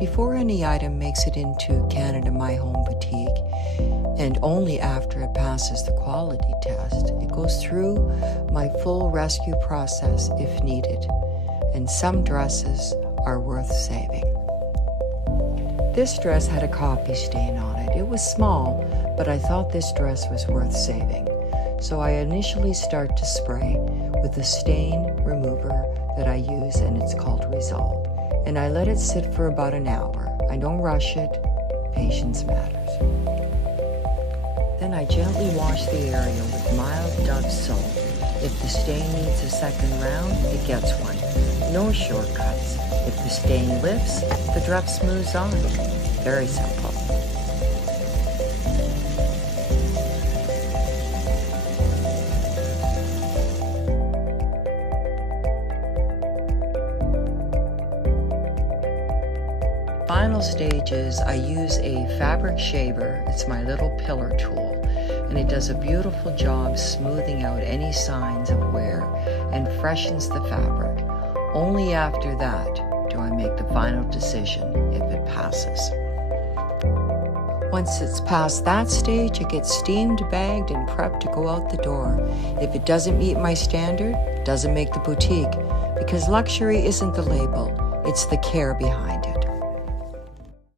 Before any item makes it into Canada My Home Boutique, and only after it passes the quality test, it goes through my full rescue process if needed, and some dresses are worth saving. This dress had a coffee stain on it. It was small, but I thought this dress was worth saving. So I initially start to spray with the stain remover that I use, and it's called Resale. And I let it sit for about an hour. I don't rush it. Patience matters. Then I gently wash the area with mild Dove soap. If the stain needs a second round, it gets one. No shortcuts. If the stain lifts, the dress moves on. Very simple. Final stage is I use a fabric shaver. It's my little pillar tool, and it does a beautiful job smoothing out any signs of wear and freshens the fabric. Only after that do I make the final decision if it passes. Once it's past that stage, it gets steamed, bagged, and prepped to go out the door. If it doesn't meet my standard, it doesn't make the boutique, because luxury isn't the label, it's the care behind it.